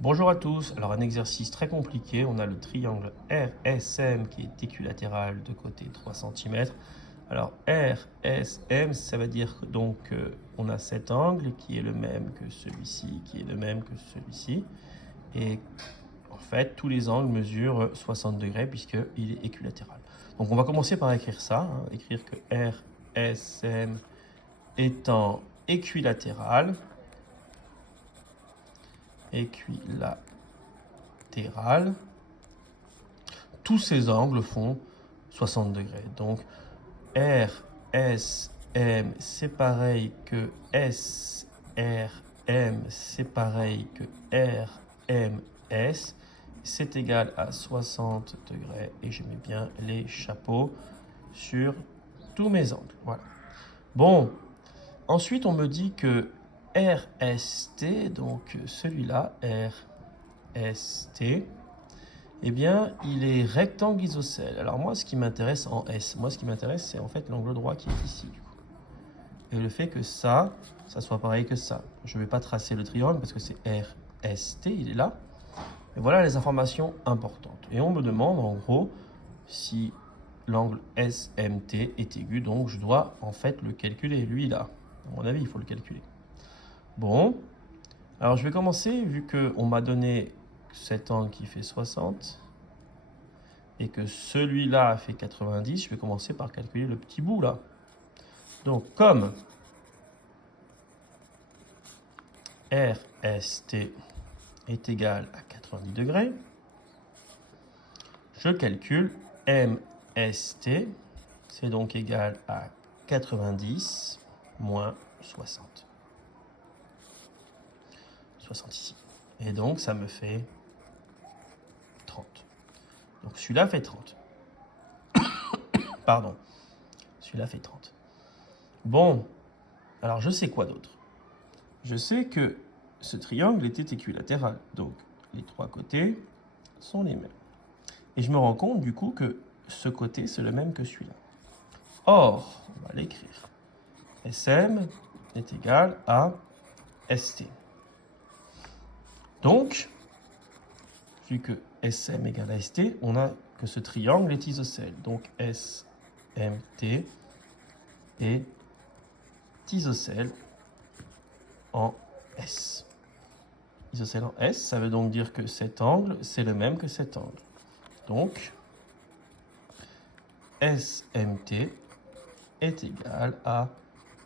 Bonjour à tous, alors un exercice très compliqué, on a le triangle RSM qui est équilatéral de côté 3 cm. Alors RSM, ça veut dire donc on a cet angle qui est le même que celui-ci, qui est le même que celui-ci. Et en fait, tous les angles mesurent 60 degrés puisqu'il est équilatéral. Donc on va commencer par écrire ça, écrire que RSM étant équilatéral, tous ces angles font 60 degrés. Donc RSM c'est pareil que SRM c'est pareil que RMS. C'est égal à 60 degrés et je mets bien les chapeaux sur tous mes angles. Voilà. Bon, ensuite on me dit que RST, donc celui-là, RST, eh bien, il est rectangle isocèle. Alors moi, ce qui m'intéresse en S, moi, ce qui m'intéresse, c'est en fait l'angle droit qui est ici, du coup. Et le fait que ça soit pareil que ça. Je ne vais pas tracer le triangle parce que c'est RST, il est là. Et voilà les informations importantes. Et on me demande, en gros, si l'angle SMT est aigu, donc je dois en fait le calculer. Lui, là, à mon avis, il faut le calculer. Bon, alors je vais commencer, vu qu'on m'a donné cet angle qui fait 60 et que celui-là fait 90, je vais commencer par calculer le petit bout là. Donc comme RST est égal à 90 degrés, je calcule MST, c'est donc égal à 90 moins 60. 60 ici. Et donc ça me fait 30. Donc celui-là fait 30. Pardon. Celui-là fait 30. Bon, alors je sais quoi d'autre? Je sais que ce triangle était équilatéral. Donc les trois côtés sont les mêmes. Et je me rends compte du coup que ce côté c'est le même que celui-là. Or, on va l'écrire. SM est égal à ST. Donc, vu que SM égale à ST, on a que ce triangle est isocèle. Donc SMT est isocèle en S. Isocèle en S, ça veut donc dire que cet angle, c'est le même que cet angle. Donc, SMT est égal à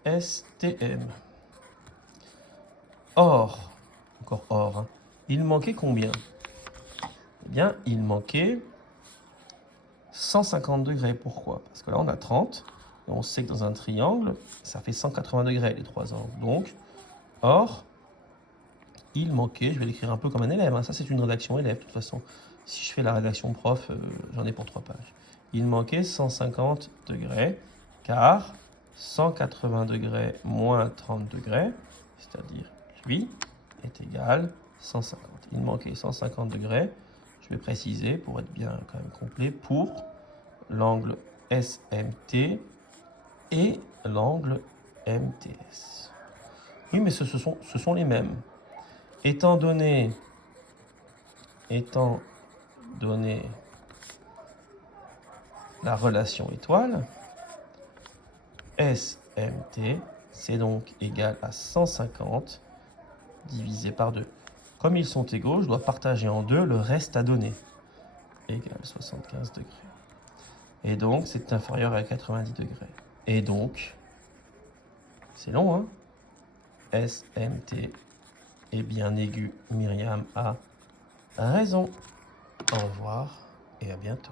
STM. Or, encore or, il manquait combien? Eh bien, il manquait 150 degrés. Pourquoi? Parce que là, on a 30. Et on sait que dans un triangle, ça fait 180 degrés, les trois angles. Donc, or, il manquait, je vais l'écrire un peu comme un élève. Ça, c'est une rédaction élève. De toute façon, si je fais la rédaction prof, j'en ai pour 3 pages. Il manquait 150 degrés, car 180 degrés moins 30 degrés, c'est-à-dire lui, est égal 150. Il manquait 150 degrés. Je vais préciser pour être bien quand même complet pour l'angle SMT et l'angle MTS. Oui, mais ce sont les mêmes. Étant donné la relation étoile, SMT, c'est donc égal à 150 divisé par 2. Comme ils sont égaux, je dois partager en 2 le reste à donner. Égal 75 degrés. Et donc, c'est inférieur à 90 degrés. Et donc, c'est long, hein? SMT est bien aigu. Myriam a raison. Au revoir et à bientôt.